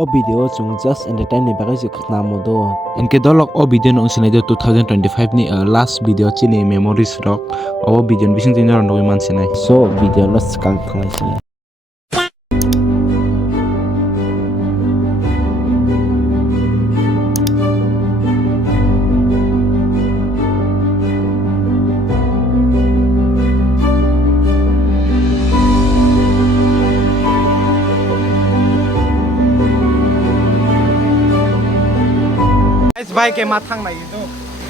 O video chung just entertain ni bagai jik khna mo do. Enke dolok o video nong sinai do 2025 ni last video chini memories rock o video bising tin ron doi man sinai. So video no skang khlai si. भाई के माथांग नहीं तो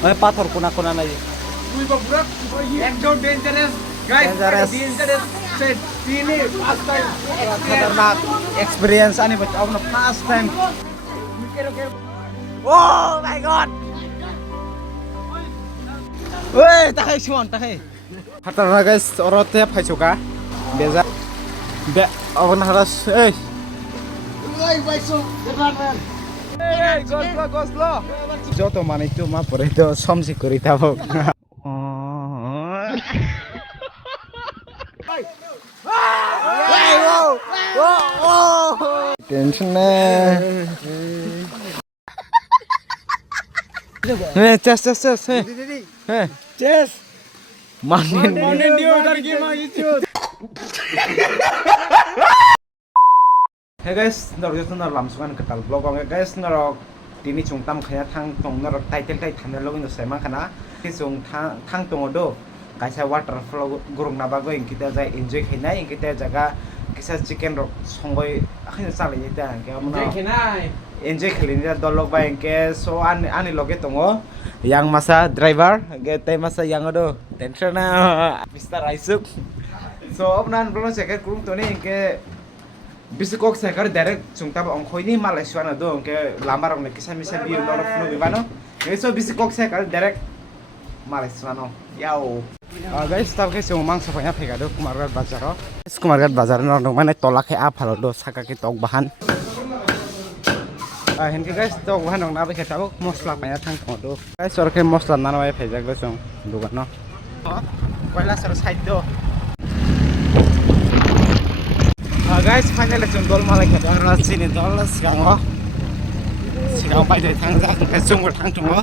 Ay pathor kuna na. we go bro एकदम dangerous guys dangerous से तीन first time खतरनाक experience आने बच्चा अपना first time oh my God ओए ताहे सुन ताहे खतरनाक गाइस औरते फाइसोका बेजा बे अपन हरास ए ओए भाइसो गस्लो যত মানে তো মা পরে তো সমজি করি থাকো টেনশন না চেস চেস চেস হ্যাঁ চেস মানেন দিও তার কি মাগিছো Hey guys, naro jatuh naro lamsungan ketal vlog ang guys naro tini chung tam khaya thang tong naro title tai thana login sai ma khana ti chung thang tong do kaisa waterfall gurung na bago ingkita jai enjoy khainai ingkita jaga kisa chicken rok songoi akhina salai ta ke amna enjoy khalini da dolog ba ingke so ani loge tongo yang masa driver ge tai masa yang do tension na Mr. Aisuk so apnan blog second group to ni ingke Bisikok saya kar direct sungtab ongkoi ni Malaysia na do ke lamar ong kisah misal biu lorok no bimano. So bisikok saya kar direct Malaysia no. Yao. Guys, tahu ke semua mangsa banyak pega do Kumargat Bazar. Kumargat Bazar no dong mana tolak ke apa lo do saka ke tok bahan. Henke guys tok bahan dong nabe ke tahu mosla banyak thang do. Guys sor ke mosla nana wae pega do song dugan no. Koila sor side do. Guys, finally jengkol malah kita orang sini dolar sekarang pai dari tangga ke sumber tang tunggu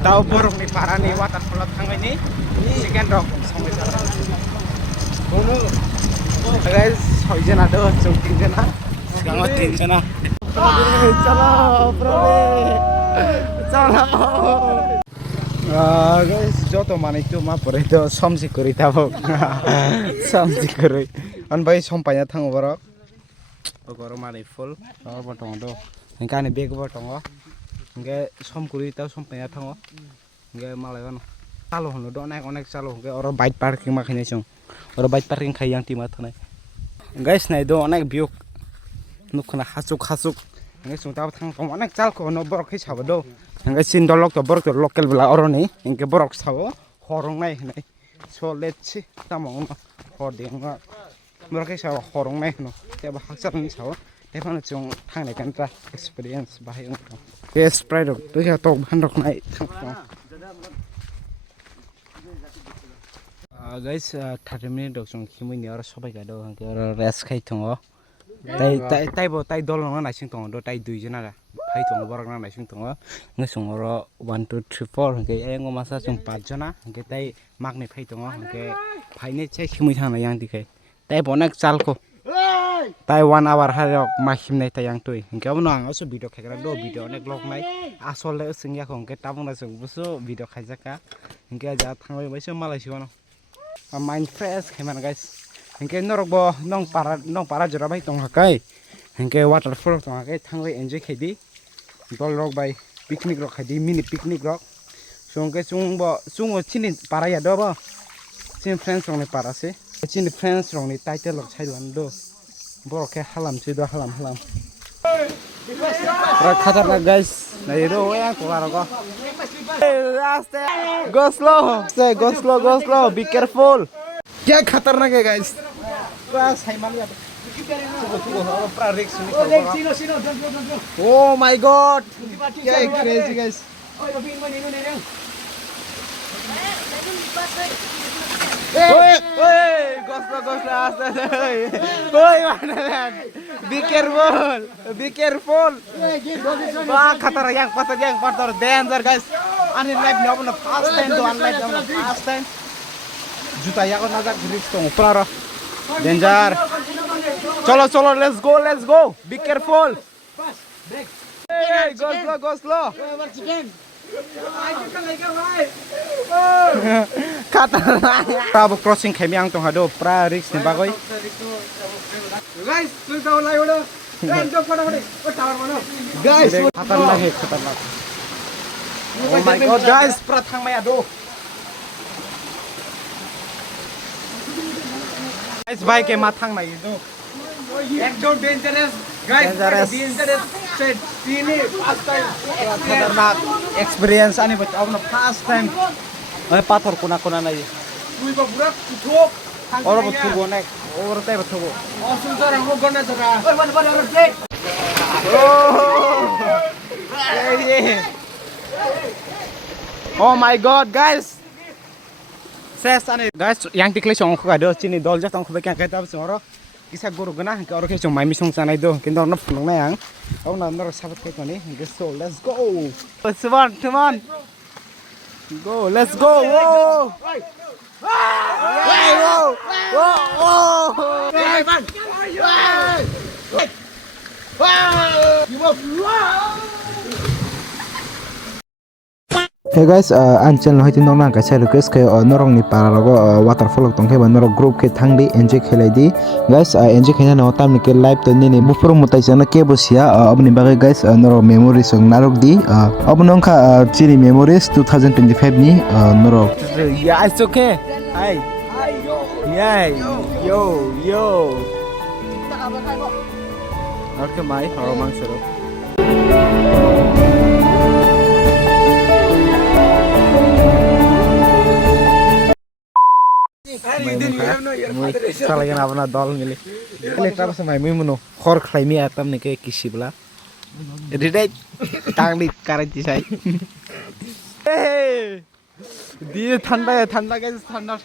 tahu borong ni parah ni waterfall tang ini sekian dok sampai sana guys hoijen ada jengking jena sekarang tin jena calo guys joto mana itu mah pore itu somsi kuri tahu somsi kuri an bai sompanya thang borok ogoro mari full or botong do engkane beg botong engke som kuri ta sompanya thang engke malai ono calo hono do onek calo engke oro bike parking makhine song oro bike parking khai yang tima thane guys nai do onek view nukhna hasuk engke sung ta thang kom onek chal ko no borok khai sabo do engke sin dolok to borok to local bela oro ni engke borok sabo horong nai so let's see tamong hor denga Mereka sawo horong naik no, tiap haksar ni sawo, tiap mana cung thang naik kan tra experience bahaya no. Yes, pride dok, tu ya tok bandok naik thang. Guys, 30 minit dok cung kimi ni orang sobai kado, orang rest kai tongo. Tai dolong na naik sing tongo, do tai dui jena lah. Hai tongo borok na naik sing tongo, ngai cung orang 1 2 3 4, ngai yang masa cung 4 jena, ngai tai magnet hai tongo, ngai hai ni cek kimi thang na yang dikai. Tai bonek chalko tai 1 hour harok mahim nai tayang tui engke amno ang aso video khagra do video onek log nai asole singya khongke tabung na sung buso video khaijaka engke ja thangai baiso Malaysia no mind fresh kheman guys engke norok bo nong para jora bai tong hakai engke waterfall tong hakai thangai enjoy khaidi dol rok bai picnic rok khaidi mini picnic rok songke chungo chini para ya do bo chin friends rok ni para se Cini friends rong ni title lok chai lando borok ke halam chido halam khatarnak guys nai do ya ko aroko go slow be careful kya khatarnak hai guys pra sai mali ab pra risk oh my god kya crazy guys Be careful. Be careful. Wah, khatar yang pasar danger guys. Anin live ni apna fast time do unlive apna fast time. Juta ya ko nazar grips to upra danger. Cholo, let's go. Be careful. Hey, go slow. Khatar. Prabo crossing khemiang to hado pra risk ni bagoi. Guys, please down live order. Guys, go for it. What tower mano? Guys, khatarnak. Oh my god, guys, pra thang mai ado. Guys, bhai ke mathang nai do. Ekdom dangerous. Guys, dangerous. Said, sini first time. Khatarnak experience ani but apna first time. Oi pathor kuna nai. Tui ba pura kuthok. Oro buthugo nai. Oro tai buthugo. Asuntar ang gonna jara. Oi, one break. Oh my god, guys. Ses ani guys yang tikle song ko ado chini dol ja tong ko bekang kai tab soro. Kisa guru gana ke oro ke song mai mi song sanai do kinto no phulong na yang. Au na nor sabat kai koni. Let's go. Come on. Go, let's go. Whoa. Hey guys, an channel hoitin norna kaisa request ke norong ni para logo waterfall tong ke banoro group ke thangdi enjoy khelai di guys enjoy khena no tam ni ke live to ni bufur mutai jana ke bosia abni bagai guys noro memories ng narok di abnong kha chini memories 2025 ni noro Yeah, it's okay. Hi. Yeah. Yo. Okay, mai horomang sero. Salah yang apa na dol milih. Ini terus sama mui munu. Hor klaimi atam nih kayak kisi bela. Jadi deh, tang di karanti saya. Hey, dia thanda guys, thanda.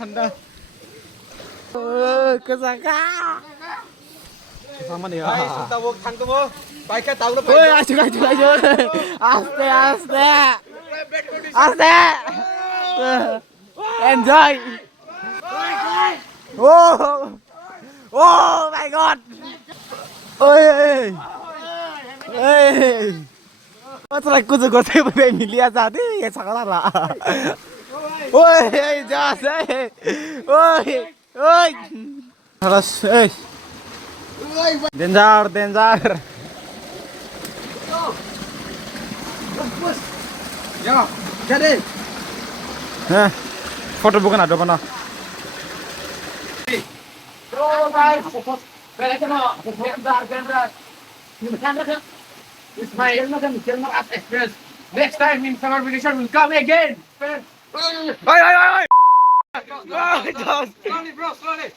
Kesaka. Sama nih ya. Tawok thangko mo. Bike ka tawlo Woi, asyik. Aste. Enjoy. Oh my god. Oi. What's like kuzu gote be milia jade ye sakala la. Oi, just. Oi. Terus, Danger. Yo, jadi. Foto bukan ada mana? It's my experience. Next time in summer vacation will come again. Oi. Slowly, bro, slowly.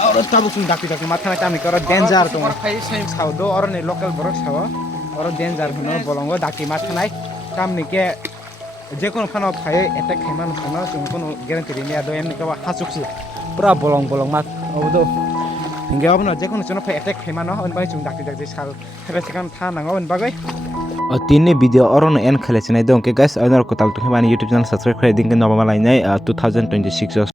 Orang tahu sung daki mata kami kalau danger tuh. Orang kayak saya tahu do orang nih lokal borok tahu. Orang danger punya bolongo daki mata naik. Kami ke jekon fano kayak attack heman fano sungkon guarantee ini ada yang nih kawa hasuk sih. Pura bolong mat. Oh do. Hingga apa nih jekon cuma kayak attack heman no. On bagai sung daki sekal. Tapi sekarang tanah on bagai. tinne video oron en khale chnai dong ke guys anar ko tal to hemani youtube channel subscribe khare ding ke nobama lainai 2026